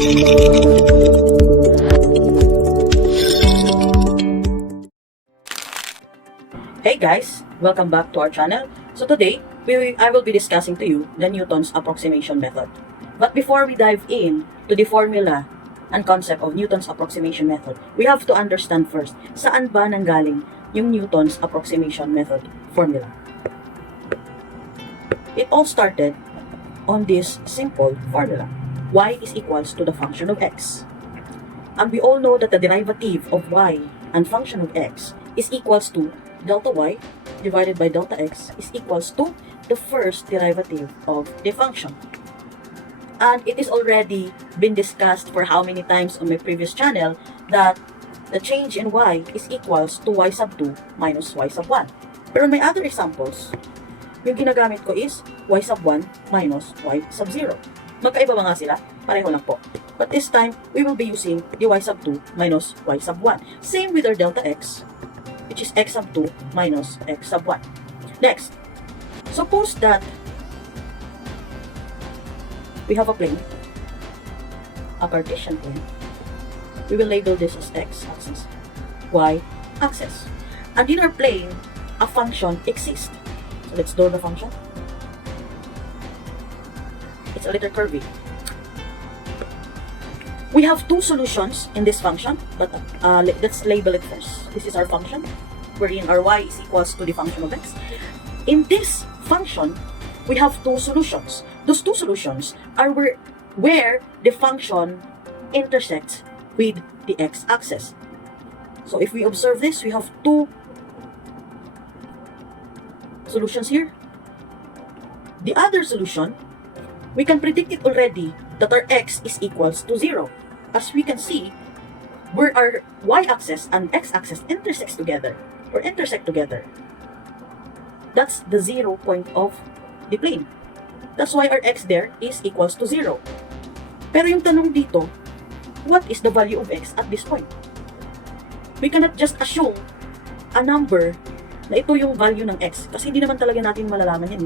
Hey guys, welcome back to our channel. So today, I will be discussing to you the Newton's approximation method. But before we dive in to the formula and concept of Newton's approximation method, we have to understand first, saan ba nanggaling yung Newton's approximation method formula? It all started on this simple formula. Y is equals to the function of x. And we all know that the derivative of y and function of x is equals to delta y divided by delta x is equals to the first derivative of the function. And it is already been discussed for how many times on my previous channel that the change in y is equals to y sub 2 minus y sub 1. Pero may other examples, yung ginagamit ko is y sub 1 minus y sub 0. Magkaiba ba nga sila? Pareho lang po. But this time, we will be using the y sub 2 minus y sub 1. Same with our delta x, which is x sub 2 minus x sub 1. Next, suppose that we have a plane, a Cartesian plane. We will label this as x-axis, y-axis. And in our plane, a function exists. So let's draw the function. It's a little curvy. We have two solutions in this function, but let's label it first. This is our function, wherein our y is equals to the function of x. In this function, we have two solutions. Those two solutions are where the function intersects with the x-axis. So if we observe this, we have two solutions here. The other solution, we can predict it already that our x is equals to 0. As we can see, where our y-axis and x-axis intersect together, that's the 0 point of the plane. That's why our x there is equals to 0. Pero yung tanong dito, what is the value of x at this point? We cannot just assume a number na ito yung value ng x kasi hindi naman talaga natin malalaman yan.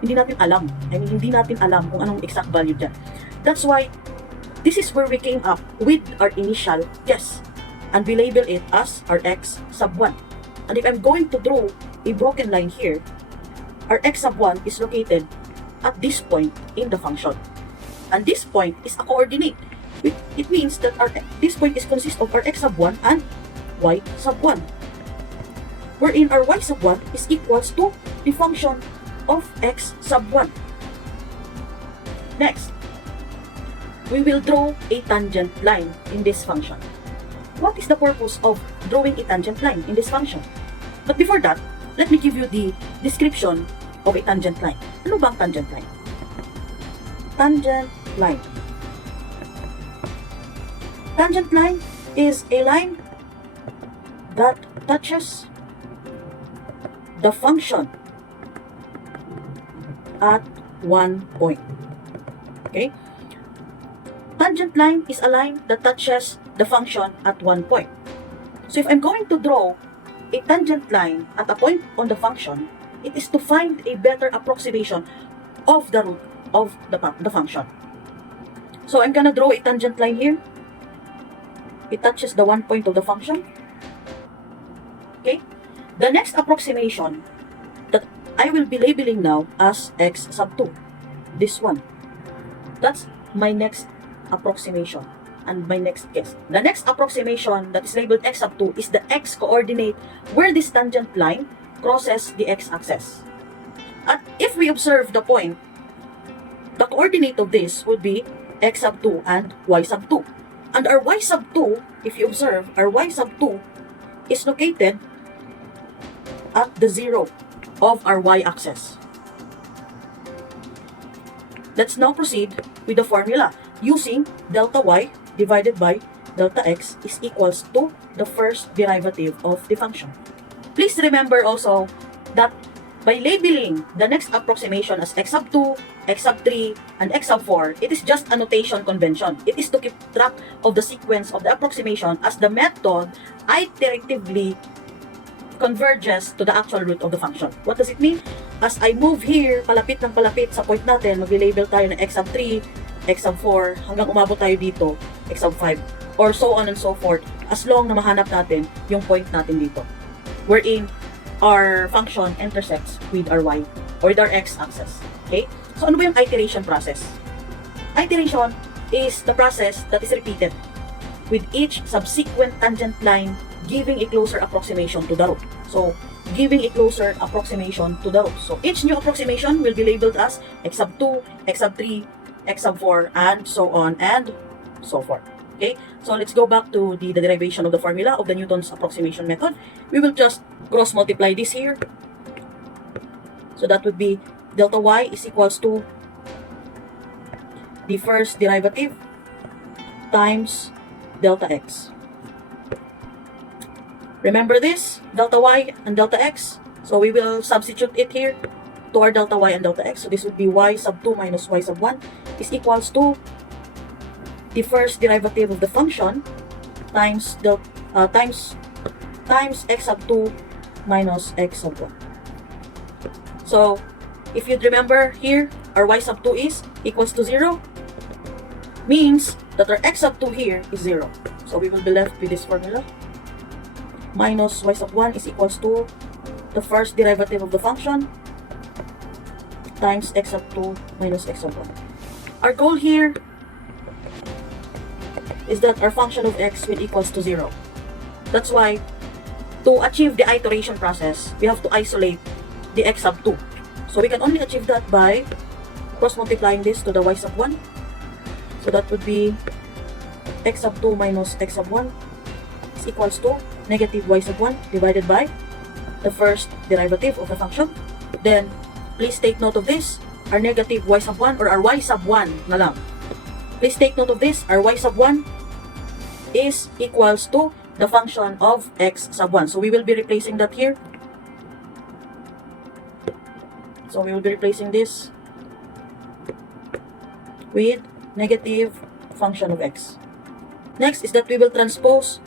Hindi natin alam. Hindi natin alam kung anong exact value dyan. That's why this is where we came up with our initial guess. And we label it as our x sub 1. And if I'm going to draw a broken line here, our x sub 1 is located at this point in the function. And this point is a coordinate. It means that this point is consist of our x sub 1 and y sub 1. Wherein our y sub 1 is equals to the function of x sub 1. Next, we will draw a tangent line in this function. What is the purpose of drawing a tangent line in this function? But before that, let me give you the description of a tangent line. Ano bang tangent line? Tangent line. Tangent line is a line that touches the function at one point. Okay? Tangent line is a line that touches the function at one point. So if I'm going to draw a tangent line at a point on the function, it is to find a better approximation of the root of the function. So I'm gonna draw a tangent line here. It touches the one point of the function. Okay? The next approximation that I will be labeling now as x sub 2. This one. That's my next approximation and my next guess. The next approximation that is labeled x sub 2 is the x coordinate where this tangent line crosses the x-axis. And if we observe the point, the coordinate of this would be x sub 2 and y sub 2. And our y sub 2, if you observe, our y sub 2 is located at the 0 of our y-axis. Let's now proceed with the formula using delta y divided by delta x is equals to the first derivative of the function. Please remember also that by labeling the next approximation as x sub 2, x sub 3, and x sub 4, it is just a notation convention. It is to keep track of the sequence of the approximation as the method iteratively converges to the actual root of the function. What does it mean? As I move here, palapit ng palapit sa point natin, mag-label tayo ng x sub 3, x sub 4, hanggang umabot tayo dito, x sub 5, or so on and so forth, as long na mahanap natin yung point natin dito, wherein our function intersects with our y, or with our x-axis. Okay? So, ano ba yung iteration process? Iteration is the process that is repeated with each subsequent tangent line giving a closer approximation to the root. So, giving a closer approximation to the root. So, each new approximation will be labeled as x sub 2, x sub 3, x sub 4, and so on and so forth. Okay? So, let's go back to the derivation of the formula of the Newton's approximation method. We will just cross multiply this here. So, that would be delta y is equals to the first derivative times delta x. Remember this, delta y and delta x. So we will substitute it here to our delta y and delta x. So this would be y sub 2 minus y sub 1 is equals to the first derivative of the function times x sub 2 minus x sub 1. So if you'd remember here, our y sub 2 is equals to 0, means that our x sub 2 here is 0. So we will be left with this formula. Minus y sub 1 is equals to the first derivative of the function times x sub 2 minus x sub 1. Our goal here is that our function of x will equals to 0. That's why, to achieve the iteration process, we have to isolate the x sub 2. So we can only achieve that by cross multiplying this to the y sub 1. So that would be x sub 2 minus x sub 1 is equals to negative y sub 1 divided by the first derivative of the function. Then, please take note of this, our negative y sub 1 or our y sub 1 na lang. Please take note of this, our y sub 1 is equals to the function of x sub 1. So we will be replacing that here. So we will be replacing this with negative function of x. Next is that we will transpose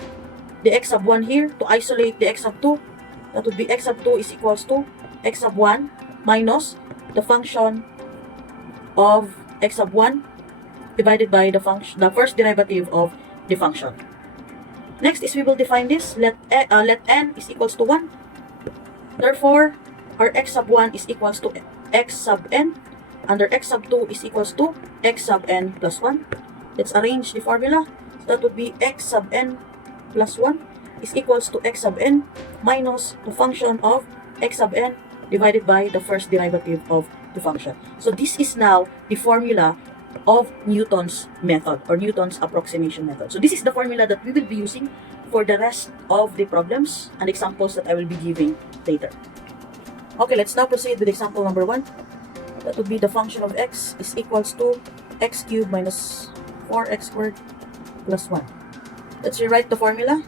the x sub 1 here to isolate the x sub 2. That would be x sub 2 is equals to x sub 1 minus the function of x sub 1 divided by the first derivative of the function. Next is we will define this. Let n is equals to 1. Therefore, our x sub 1 is equals to x sub n, and our x sub 2 is equals to x sub n plus 1. Let's arrange the formula. So that would be x sub n plus 1 is equals to x sub n minus the function of x sub n divided by the first derivative of the function. So this is now the formula of Newton's method or Newton's approximation method. So this is the formula that we will be using for the rest of the problems and examples that I will be giving later. Okay, let's now proceed with example number 1. That would be the function of x is equals to x cubed minus 4x squared plus 1. Let's rewrite the formula.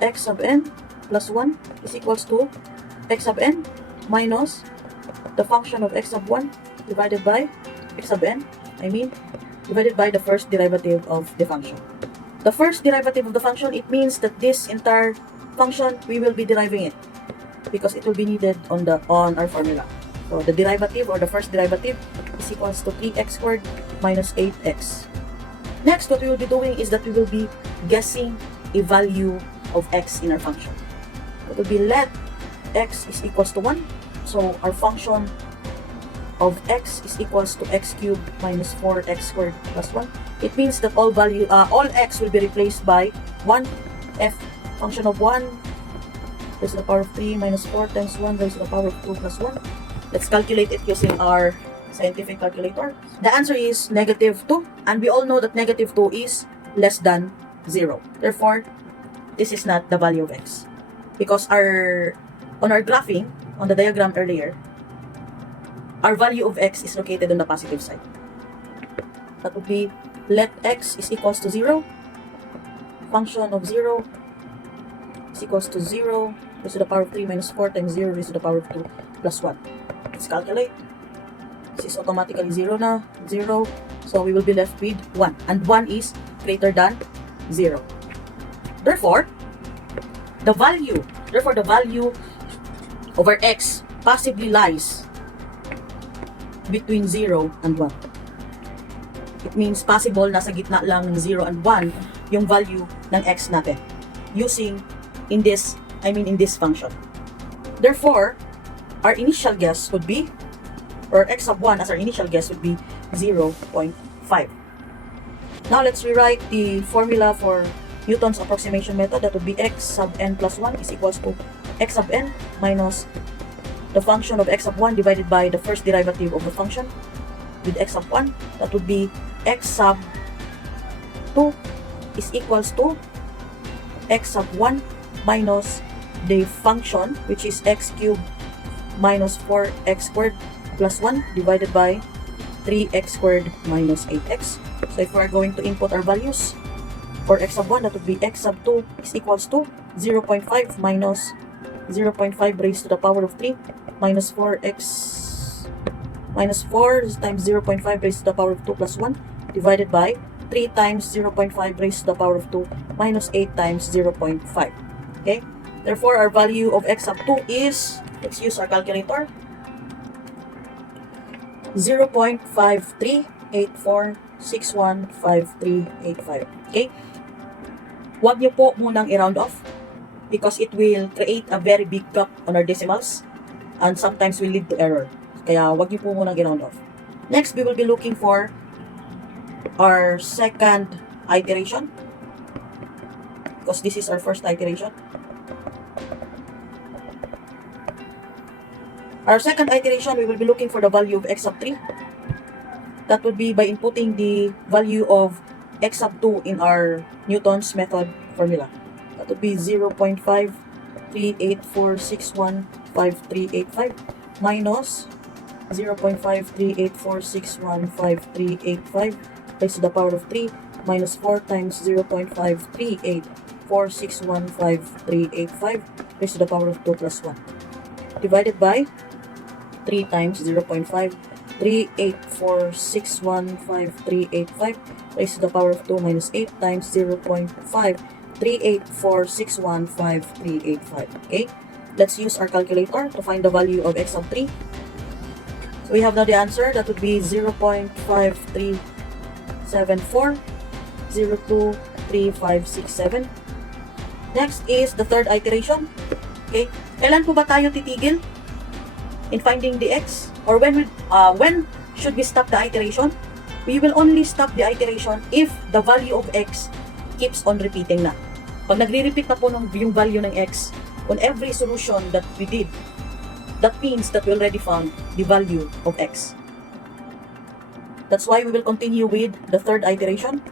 X sub n plus 1 is equals to x sub n minus the function of x sub 1 divided by x sub n, divided by the first derivative of the function. The first derivative of the function, it means that this entire function, we will be deriving it because it will be needed on our formula. So the derivative or the first derivative is equals to 3x squared minus 8x. Next, what we will be doing is that we will be guessing a value of x in our function. It will be let x is equals to 1. So our function of x is equals to x cubed minus 4x squared plus 1. It means that all x will be replaced by 1. F function of 1 raised to the power of 3 minus 4 times 1 raised to the power of 2 plus 1. Let's calculate it using our scientific calculator. The answer is negative 2, and we all know that negative 2 is less than 0. Therefore, this is not the value of x. Because on our graphing, on the diagram earlier, our value of x is located on the positive side. That would be let x is equals to 0. Function of 0 is equals to 0 raised to the power of 3 minus 4 times 0 raised to the power of 2 plus 1. Let's calculate. This is automatically 0 na. 0. So we will be left with 1. And 1 is greater than 0. Therefore, the value over x possibly lies between 0 and 1. It means possible nasa gitna lang ng 0 and 1 yung value ng x natin using in this function. Therefore, our initial guess would be, or x sub 1 as our initial guess would be 0.5. Now let's rewrite the formula for Newton's approximation method. That would be x sub n plus 1 is equals to x sub n minus the function of x sub 1 divided by the first derivative of the function with x sub 1. That would be x sub 2 is equals to x sub 1 minus the function, which is x cubed minus 4x squared plus 1 divided by 3x squared minus 8x. So if we are going to input our values for x sub 1, that would be x sub 2 is equals to 0.5 minus 0.5 raised to the power of 3 minus 4x minus 4 times 0.5 raised to the power of 2 plus 1 divided by 3 times 0.5 raised to the power of 2 minus 8 times 0.5. Okay? Therefore, our value of x sub 2 is, let's use our calculator, 0.5384615385. Okay? Huwag niyo po munang i-round off because it will create a very big gap on our decimals and sometimes will lead to error. Kaya huwag niyo po munang i-round off. Next, we will be looking for our second iteration because this is our first iteration. Our second iteration, we will be looking for the value of x sub 3. That would be by inputting the value of x sub 2 in our Newton's method formula. That would be 0.5384615385 minus 0.5384615385 raised to the power of 3 minus 4 times 0.5384615385 raised to the power of 2 plus 1 divided by 3 times 0.5384615385 raised to the power of 2 minus 8 times 0.5384615385. Okay? Let's use our calculator to find the value of x sub 3. So we have now the answer. That would be 0.5374023567. Next is the third iteration. Okay? Kailan po ba tayo titigil in finding the x? Or when should we stop the iteration? We will only stop the iteration if the value of x keeps on repeating na. Pag nagre-repeat na po yung value ng x on every solution that we did, that means that we already found the value of x. That's why we will continue with the third iteration,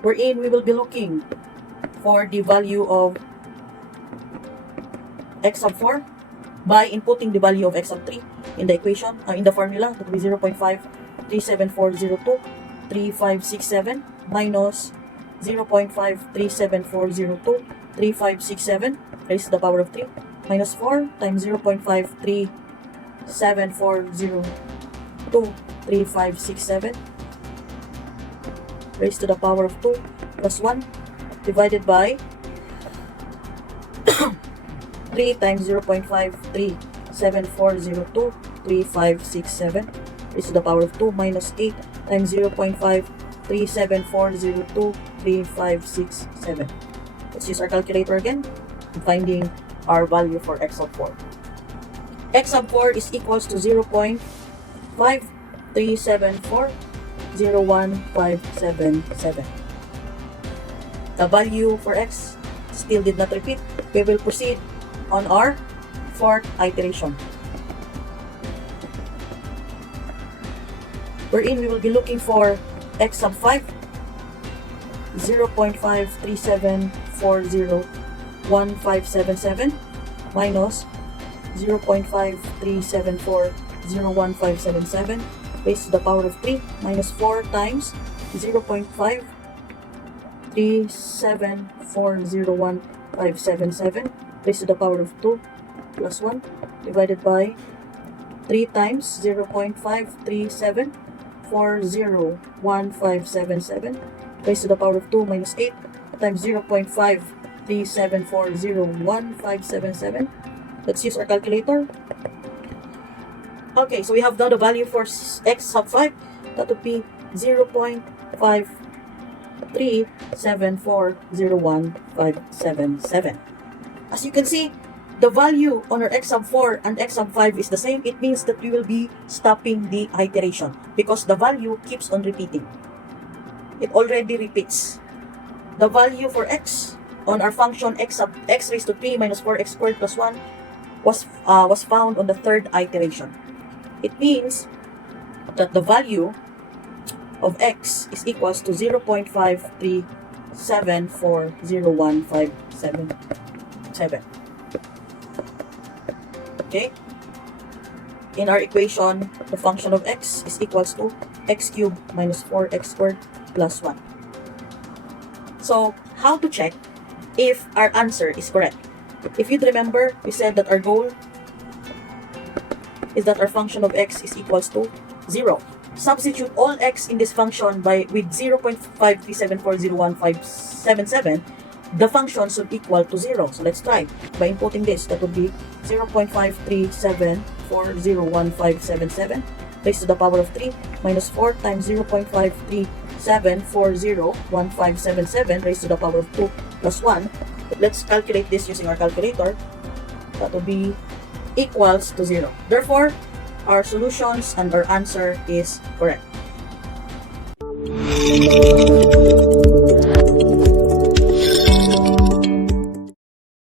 wherein we will be looking for the value of x sub 4 by inputting the value of x sub 3 in the equation, in the formula. That will be 0.5374023567 minus 0.5374023567 raised to the power of 3 minus 4 times 0.5374023567 raised to the power of 2 plus 1 divided by 3 times 0.5374023567 raised to the power of 2 minus 8 times 0.5374023567. Let's use our calculator again in finding our value for x sub 4. X sub 4 is equals to 0.53740157. The value for x still did not repeat. We will proceed on our fourth iteration, wherein we will be looking for x sub 5, 0.53740157 minus 0.53740157 raised to the power of 3 minus 4 times 0.53740157 raised to the power of 2 plus 1 divided by 3 times 0.53740157 raised to the power of 2 minus 8 times 0.53740157. Let's use our calculator. Okay, so we have now the value for x sub 5. That would be 0.53740157. As you can see, the value on our x sub 4 and x sub 5 is the same. It means that we will be stopping the iteration because the value keeps on repeating. It already repeats. The value for x on our function x raised to 3 minus 4x squared plus 1 was found on the third iteration. It means that the value of x is equals to 0.53740157. Okay? In our equation, the function of x is equals to x cubed minus 4x squared plus 1. So, how to check if our answer is correct? If you'd remember, we said that our goal is that our function of x is equals to 0. Substitute all x in this function with 0.53740157. The function should equal to 0. So let's try. By inputting this, that would be 0.53740157 raised to the power of 3 minus 4 times 0.53740157 raised to the power of 2 plus 1. Let's calculate this using our calculator. That would be equals to 0. Therefore, our solutions and our answer is correct.